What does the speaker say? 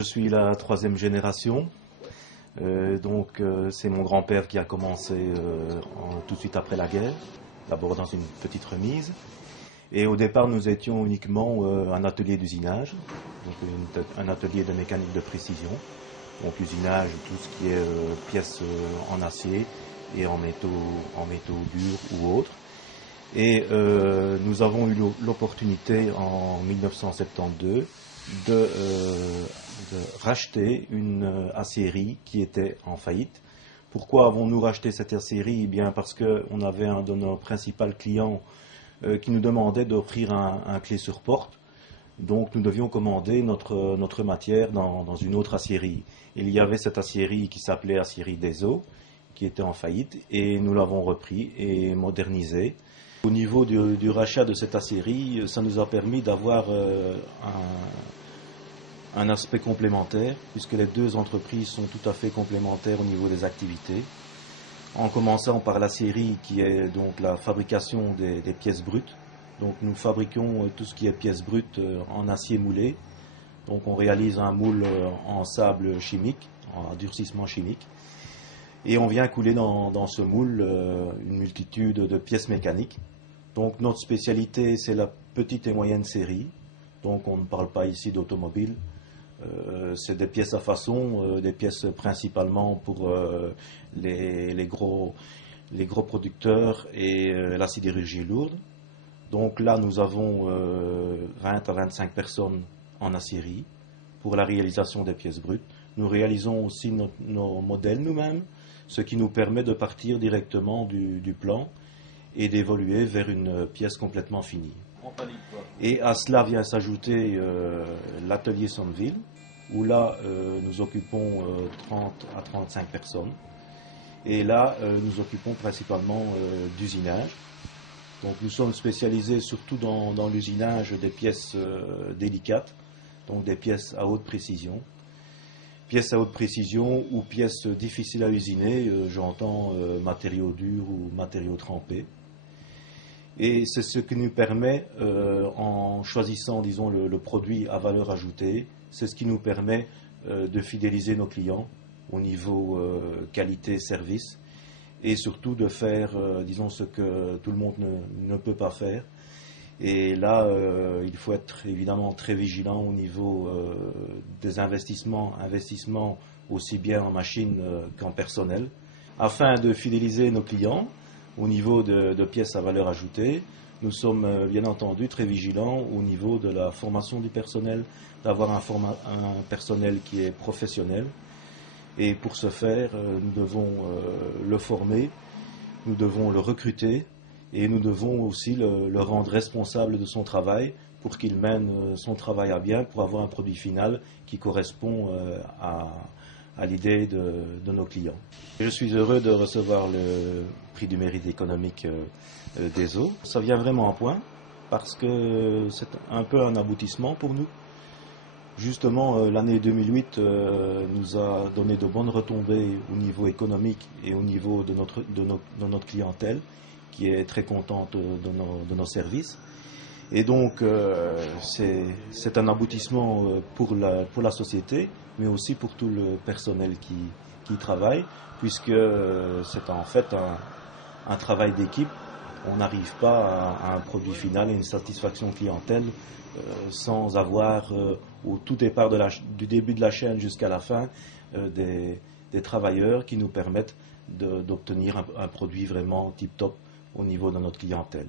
Je suis la troisième génération, c'est mon grand-père qui a commencé tout de suite après la guerre, d'abord dans une petite remise. Et au départ, nous étions uniquement un atelier d'usinage, un atelier de mécanique de précision, donc usinage, tout ce qui est pièces en acier et en métaux durs ou autres. Et nous avons eu l'opportunité en 1972 de racheter une aciérie qui était en faillite. Pourquoi avons-nous racheté cette aciérie? Eh bien parce qu'on avait un de nos principaux clients qui nous demandait d'offrir un clé sur porte. Donc nous devions commander notre matière dans une autre aciérie. Il y avait cette aciérie qui s'appelait Aciérie des Eaux, qui était en faillite, et nous l'avons repris et modernisé. Au niveau du rachat de cette aciérie, ça nous a permis d'avoir un aspect complémentaire, puisque les deux entreprises sont tout à fait complémentaires au niveau des activités. En commençant par l'aciérie, qui est donc la fabrication des pièces brutes. Donc nous fabriquons tout ce qui est pièces brutes en acier moulé. Donc on réalise un moule en sable chimique, en durcissement chimique. Et on vient couler dans ce moule une multitude de pièces mécaniques. Donc notre spécialité, c'est la petite et moyenne série. Donc on ne parle pas ici d'automobile. C'est des pièces à façon, des pièces principalement pour les gros producteurs et la sidérurgie lourde. Donc là, nous avons 20 à 25 personnes en aciérie pour la réalisation des pièces brutes. Nous réalisons aussi nos modèles nous-mêmes, ce qui nous permet de partir directement du plan et d'évoluer vers une pièce complètement finie. Et à cela vient s'ajouter l'atelier Sonneville, où là nous occupons 30 à 35 personnes. Et là nous occupons principalement d'usinage. Donc nous sommes spécialisés surtout dans l'usinage des pièces délicates, donc des pièces à haute précision. Pièces à haute précision ou pièces difficiles à usiner, j'entends matériaux durs ou matériaux trempés. Et c'est ce qui nous permet, en choisissant, disons, le produit à valeur ajoutée, c'est ce qui nous permet de fidéliser nos clients au niveau qualité-service et surtout de faire, disons, ce que tout le monde ne peut pas faire. Et là, il faut être évidemment très vigilant au niveau des investissements aussi bien en machines qu'en personnel, afin de fidéliser nos clients. Au niveau de pièces à valeur ajoutée, nous sommes bien entendu très vigilants au niveau de la formation du personnel, d'avoir un personnel qui est professionnel. Et pour ce faire, nous devons le former, nous devons le recruter et nous devons aussi le rendre responsable de son travail pour qu'il mène son travail à bien pour avoir un produit final qui correspond à l'idée de nos clients. Je suis heureux de recevoir le prix du mérite économique des eaux. Ça vient vraiment à point parce que c'est un peu un aboutissement pour nous. Justement, l'année 2008 nous a donné de bonnes retombées au niveau économique et au niveau de notre clientèle qui est très contente de nos services. Et donc, c'est un aboutissement pour la société, mais aussi pour tout le personnel qui travaille, puisque c'est en fait un travail d'équipe. On n'arrive pas à un produit final et une satisfaction clientèle sans avoir, au tout départ du début de la chaîne jusqu'à la fin, des travailleurs qui nous permettent d'obtenir un produit vraiment tip-top au niveau de notre clientèle.